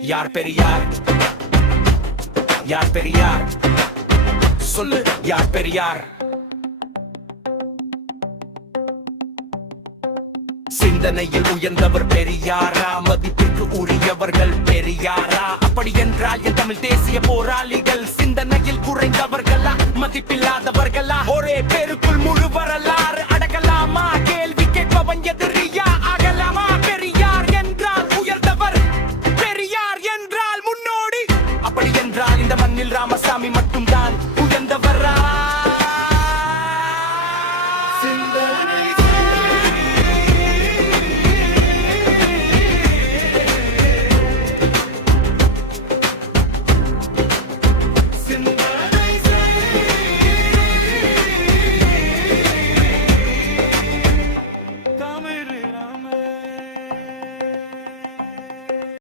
யார் பெரியார்? யார் பெரியார்? சொல்லு, யார் பெரியார்? சிந்தனையில் உயர்ந்தவர் பெரியாரா? மதிப்பிற்கு உரியவர்கள் பெரியாரா? அப்படி என்றால் என் தமிழ் தேசிய போராளிகள் சிந்தனையில் குறைந்தவர்களா, மதிப்பில்லாதவர்களா? ஒரே